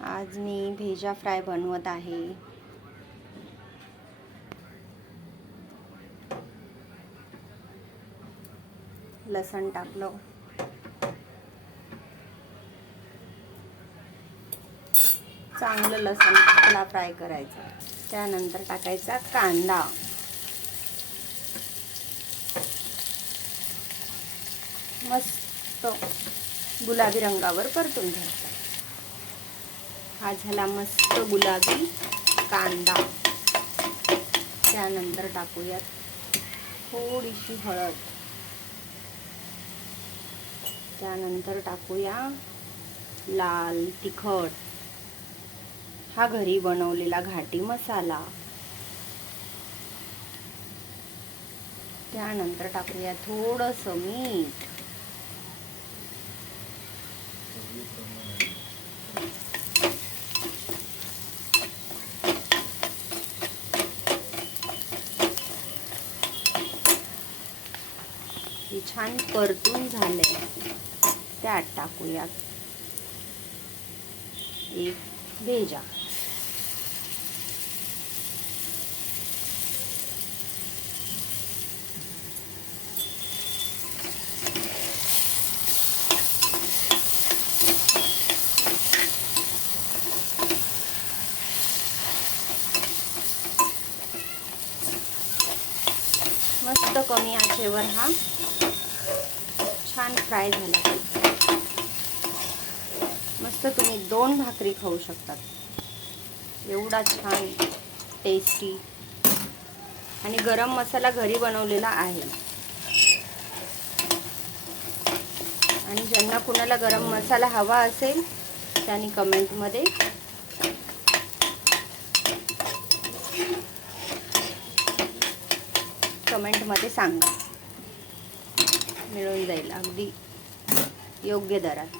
आज मी भेजा फ्राय बनवत आहे। लसण टाकलं, चांगलं लसणला फ्राय करायचं। त्यानंतर टाकायचा कांदा, मस्त गुलाबी रंगावर परतून घ्यायचा। हा झाला मस्त गुलाबी कांदा। त्यानंतर टाकूयात थोडीशी हळद, त्यानंतर टाकूया लाल तिखट, हा घरी बनवलेला घाटी मसाला। त्यानंतर टाकूया थोडंसं मीठ, हे छान परतून झाले। त्यात टाकूया एक भेजा, मस्त कमी आचेवर हा छान फ्राय झाला। मस्त तुम्ही 2 भाकरी खाऊ शकतात, एवढा छान टेस्टी। आणि गरम मसाला घरी बनवलेला आहे। आणि ज्यांना कुणाला गरम मसाला हवा असेल त्यांनी कमेंटमध्ये सांगा, मिळून जाईल अगदी योग्य दरात।